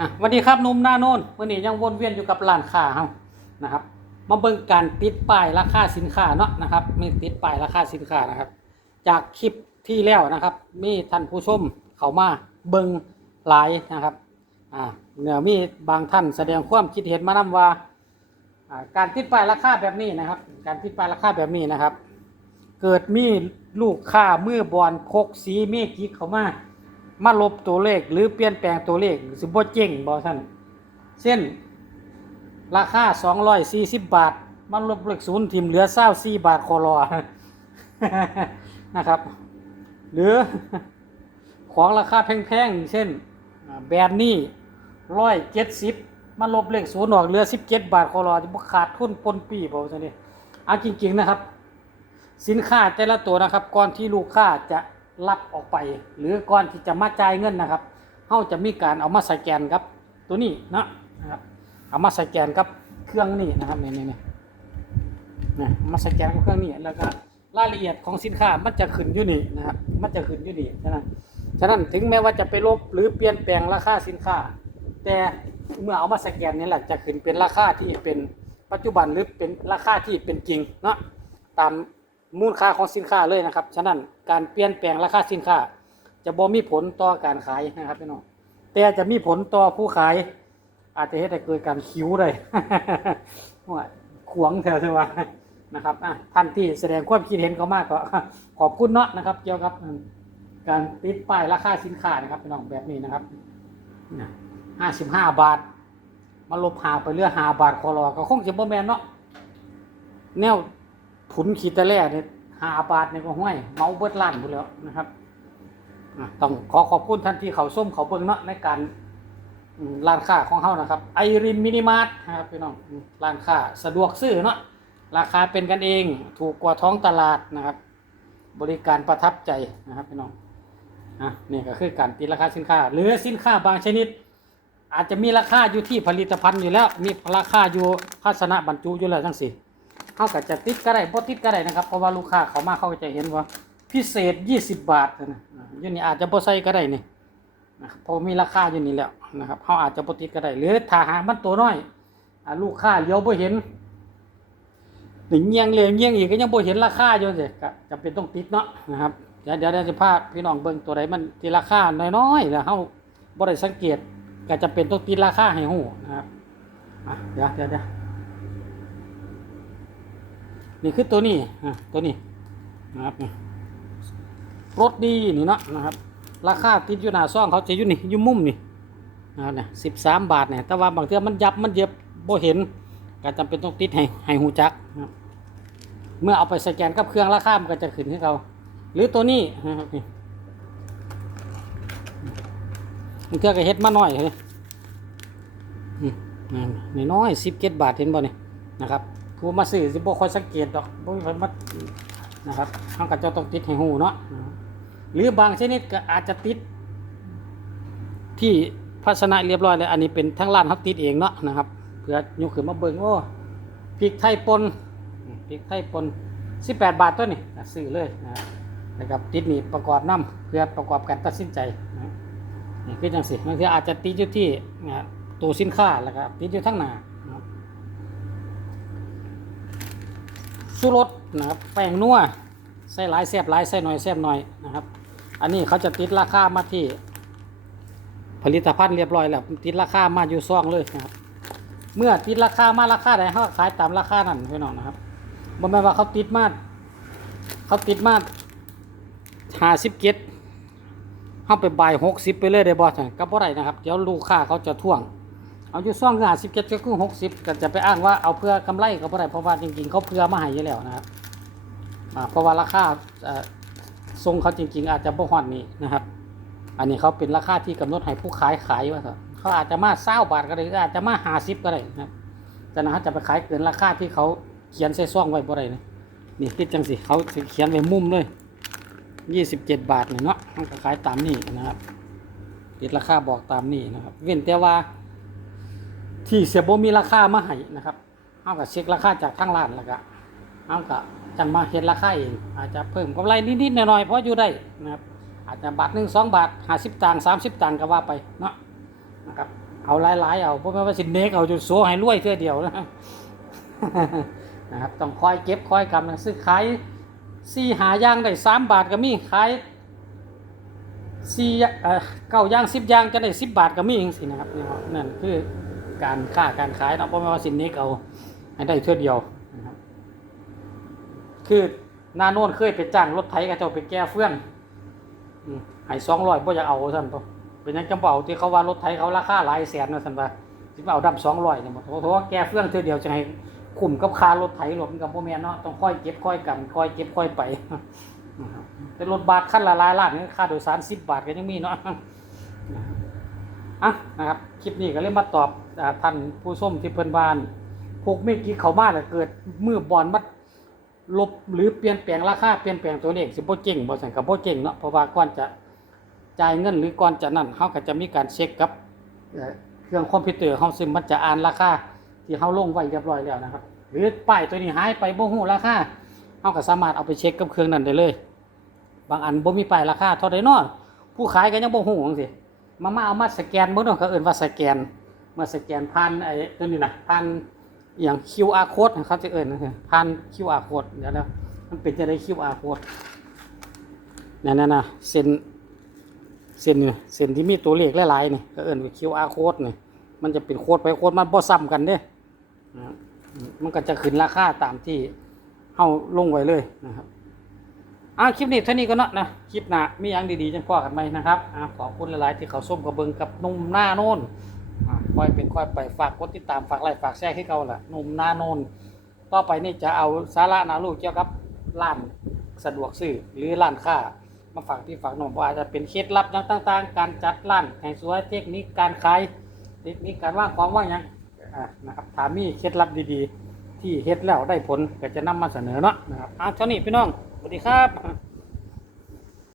อะสวัสดีครับนุ่มหน้าโน่นวันนี้ยังวนเวียนอยู่กับร้านค้าเฮานะครับ มาเบิ่งการติดป้ายราคาสินค้าเนาะนะครับมีติดป้ายราคาสินค้านะครับ จากคลิปที่แล้วนะครับ มีท่านผู้ชมเข้ามาเบิ่งหลายนะครับอ่าเนี่ยมีบางท่านแสดงความคิดเห็นมานำว่าอ่าการติดป้ายราคาแบบนี้นะครับ การติดป้ายราคาแบบนี้นะครับ เกิดมีลูกค้ามือบอลพกสีเมกิกเข้ามา มาลบตัวเลขหรือเปลี่ยนแปลงตัวเลขสิบ่เจ๊งบ่ท่านเช่นราคา240 บาท มันลบเลขศูนย์ทิมเหลือ24บาทคอรอนะครับ หรือของราคาแพงๆเช่นแบรนด์นี่170มันลบเลขศูนย์ออกเหลือ17บเจ็ดบาทคอรอจะบ่ขาดทุนปนปีบ่ซั่นนี่เอาจริงๆนะครับ สินค้าแต่ละตัวนะครับ ก่อนที่ลูกค้าจะ รับออกไป หรือก่อนที่จะมาจ่ายเงินนะครับเขาจะมีการเอามาสแกนครับ ตัวนี้นะนะครับเอามาสแกนกับเครื่องนี้นะครับนี่นี่นี่นะมาสแกนเครื่องนี้แล้วก็รายละเอียดของสินค้ามันจะขึ้นอยู่นี่นะครับ มันจะขึ้นอยู่นี่ฉะนั้นฉะนั้นถึงแม้ว่าจะไปลบหรือเปลี่ยนแปลงราคาสินค้า แต่เมื่อเอามาสแกนนี่แหละจะขึ้นเป็นราคาที่เป็นปัจจุบันหรือเป็นราคาที่เป็นจริงเนาะตาม มูลค่าของสินค้าเลยนะครับ ฉะนั้นการเปลี่ยนแปลงราคาสินค้า จะบ่มีผลต่อการขายนะครับพี่น้องแต่จะมีผลต่อผู้ขาย อาจจะเฮ็ดให้เกิดการคิ้วเลยว่าขวงแถวใช่ไหมนะครับอะท่านที่แสดงความคิดเห็นเขามากก็ขอบคุณเนาะนะครับ เกี่ยวกับการติดป้ายราคาสินค้านะครับพี่น้องแบบนี้นะครับห้าสิบห้าบาท มาลบหาไปเรื่อหาบาทคอรอก็คงจะบ่แมนเนาะแนว ผุนขีดตะแล่เนี่ยหาบาทเนี่ยก็ห้วย เมาเบิดล้านหมดแล้วนะครับต้องขอขอบคุณท่านที่เขาส้มเขาเบิ่งเนาะในการร้านค้าของเฮานะครับ ไอรินมินิมาร์ทนะครับพี่น้องร้านค้าสะดวกซื้อเนาะราคาเป็นกันเองถูกกว่าท้องตลาดนะครับ บริการประทับใจนะครับพี่น้องอะนี่ก็คือการตีราคาสินค้า หรือสินค้าบางชนิด อาจจะมีราคาอยู่ที่ผลิตภัณฑ์อยู่แล้ว มีราคาอยู่ภาชนะบรรจุอยู่แล้วจังสิ เขาก็จะติดก็ได้บ่ติดก็ได้นะครับเพราะว่าลูกค้าเขามาเขาก็จะเห็นว่าพิเศษ 20 บาทนะอยู่นี่อาจจะบ่ใส่ก็ได้นี่นะเพราะมีราคาอยู่นี่แล้วนะครับเขาอาจจะบ่ติดก็ได้หรือถ้าหากมันตัวน้อยลูกค้าเลี้ยวบ่เห็นนี่เงียงเลยเงียงอีกก็ยังบ่เห็นราคาอยู่สิก็จำเป็นต้องติดเนาะนะครับเดี๋ยวเดี๋ยวจะพาพี่น้องเบิ่งตัวใดมันที่ราคาน้อยๆแล้วเฮาบ่ได้สังเกตก็จำเป็นต้องติดราคาให้ฮู้นะครับอะเดี๋ยวเดี๋ยวเดี๋ยว นี่คือตัวนี้อะตัวนี้นะครับรถดีนี่เนาะนะครับ ราคาติดอยู่หน้าซ่องเขาจะอยู่นี่อยู่มุมนี่นะครับเนี่ยสิบสามบาทเนี่ยแต่ว่าบางเทีมันยับมันเย็บโบเห็นก็จำเป็นต้องติดให้ให้หูจักนะเมื่อเอาไปสแกนกับเครื่องราคามันก็จะขึ้นให้เขาหรือตัวนี้นะครับนี่มันเทื่อก็เฮ็ดมาหน่อยเลยอืมนี่น้อยสิบเจ็ดบาทเห็นบ่เนี่ยนะครับ ผู้มาซื้อสิบ่ค่อยสังเกตดอกบ่มีเพิ่นมานะครับเฮาก็จะต้องติดให้ฮู้เนาะหรือบางชนิดก็อาจจะติด ที่ภาชนะเรียบร้อยแล้วอันนี้เป็นทั้งร้านเฮาติดเองเนาะนะครับเพื่อยกขึ้นมาเบิ่งโอ้พริกไทยป่นพริกไทยป่น18 บาทตัวนี้อะซื้อเลยนะครับนะครับติดนี่ประกอบนํเพื่อประกอบการตัดสินใจนี่คือจังซี่บางทีอาจจะติดอยู่ที่ตัวสินค้าแล้วก็ติดอยู่ทั้งหน้า นะครับชูรสนะครับแป้งนัวใส่หลายแซ่บหลายใส่หน่อยแซ่บหน่อยนะครับ อันนี้เขาจะติดราคามาที่ ผลิตภัณฑ์เรียบร้อยแล้วติดราคามาอยู่ซองเลยนะครับ เมื่อติดราคามาราคาใดเขาขายตามราคานั้นพี่น้องนะครับบ่แม่นว่าเขาติดมาเขาติดมาห้าสิบเจ็ดเขาไปบ่ายหกสิบไปเลยได้บ่ซั่นก็บ่ได้นะครับ เดี๋ยวลูกค้าเขาจะท่วง เอาอยู่ซ่องห้าสิบเจ็ดก็คือหกสิบก็จะไปอ้างว่าเอาเพื่อกำไรก็บ่ได้เพราะว่าจริงๆเขาเพื่อมาให้อยู่แล้วนะครับเพราะว่าราคาทรงเขาจริง ๆ อาจจะบ่ฮอดนี้นะครับ อันนี้เขาเป็นราคาที่กำหนดให้ผู้ขายขายว่าเขาอาจจะมาเศร้าบาทก็ได้หรืออาจจะมาหาสิบก็ได้นะครับแต่นะเขาจะไปขายเกินราคาที่เขาเขียนใส่ซ่องไว้บ่ได้นะนี่คิดจังสิเขาเขียนไว้มุมเลยยี่สิบเจ็ดบาทเนาะเขาขายตามนี้นะครับติดราคาบอกตามนี้นะครับ เว้นแต่ว่า ที่เสียโบมีราคามาให้นะครับเอากับเช็คราคาจากทางร้านแล้วก็เอากับจังมาเห็นราคาเองอาจจะเพิ่มกำไรนิดๆหน่อยๆเพราะอยู่ได้นะครับอาจจะบาทหนึ่งสองบาทห้าสิบตังค์สามสิบตังค์ก็ว่าไปเนาะนะครับเอาหลายๆเอาเพราะแม่ว่าสินเนกเอาจนโซให้รวยเทื่อเดียวนะนะครับต้องคอยเก็บคอยกำนะซื้อขายสี่หาย่างได้สามบาทก็มีขายสี่เอ่อเก้าย่างสิบย่างจะได้สิบบาทก็มีเองสินะครับนี่ครับนั่นคือ การค้าการขายเนาะเพราะแม่นว่าสิเนกเอาให้ได้เทื่อเดียวนะครับคือหนาโน่นเคยไปจ้างรถไถกับเจ้าไปแก้เฟื่องอืมให้สองร้อยบ่อยากเอาท่นตัวเป็นยังจำเปาที่เขาว่ารถไถเขาราคาหลายแสนนะท่นว่าสิมาเอาดำสองร้อยเนี่ยหมดเพราะว่าแก้เฟื่องเท่าเดียวจะให้คุ้มกับค่ารถไถหลบกับพ่อแม่เนาะต้องค่อยเก็บค่อยกำค่อยเก็บค่อยไปแต่รถบัสคันละลายล้านนี่ค่าโดยสารสิบบาทก็ยังมีเนาะ อะนะครับคลิปนี้ก็เลยมาตอบอท่านผู้ชมที่เพิ่นบ้านพวกเมื่อกี้เขามาแล้วเกิดมือบอลมัดลบหรือเปลี่ยนแปลงราคาเปลี่ยนแปลงตัวเลขสิบ่เก่งบ่สั่นกับบ่เก่งเนาะเพราะว่าก่อนจะจ่ายเงินหรือก่อนจะนั่นเฮาก็จะมีการเช็คกับเครื่องคอมพิวเตอร์เฮาซึ่งมันจะอ่านราคาที่เฮาลงไว้เรียบร้อยแล้วนะครับ หรือป้ายตัวนี้หายไปโบ่ฮู้ราคาเฮาก็สามารถเอาไปเช็คกับเครื่องนั้นได้เลย บางอันบ่มีป้ายราคาเท่าใดเนาะผู้ขายก็ยังโบ่ฮู้จังซี่ มามาเอามาสแกนเบิ่งเนาะเขาเอิ้นว่าสแกน มาสแกนผ่านไอ้ตัวนี้นะผ่านอย่าง QR code นะครับจะเอ่ยนผ่าน QR code เดี๋ยวนะมันเป็นจะได้ QR code นั่นน่ะเส้นเส้นนี่เส้นที่มีตัวเลขหลายๆนี่ก็เอ่ยว่า QR code นี่มันจะเป็นโค้ดไปโค้ดมันบ่ซ้ำกันเด้นะมันก็จะขึ้นราคาตามที่เฮาลงไว้เลยนะครับ อ่าคลิปนี้เท่านี้ก็เนาะนะคลิปหน้ามีอย่างดีๆจังพ่อกันไหมนะครับอ่าขอบคุณหลายๆที่เขาส้มกระเบิงกับนุ่มหน้าโน่นอ่าค่อยเป็นค่อยไปฝากกดติดตามฝากไลค์ฝากแชร์ให้เขาล่ะนุ่มหน้าโนนต่อไปนี่จะเอาสาระนาลูกเกี่ยวกับร้านสะดวกซื้อหรือร้านค้ามาฝากพี่ฝากน้องว่าอาจจะเป็นเคล็ดลับต่างๆ การจัดร้านให้สวยเทคนิคการขายเทคนิคการว่างของว่างยังอ่านะครับถามมีเคล็ดลับดีๆ ที่เฮ็ดแล้วได้ผลก็จะนำมาเสนอเนาะนะครับอ่าเท่านี้พี่น้องสวัสดีครับ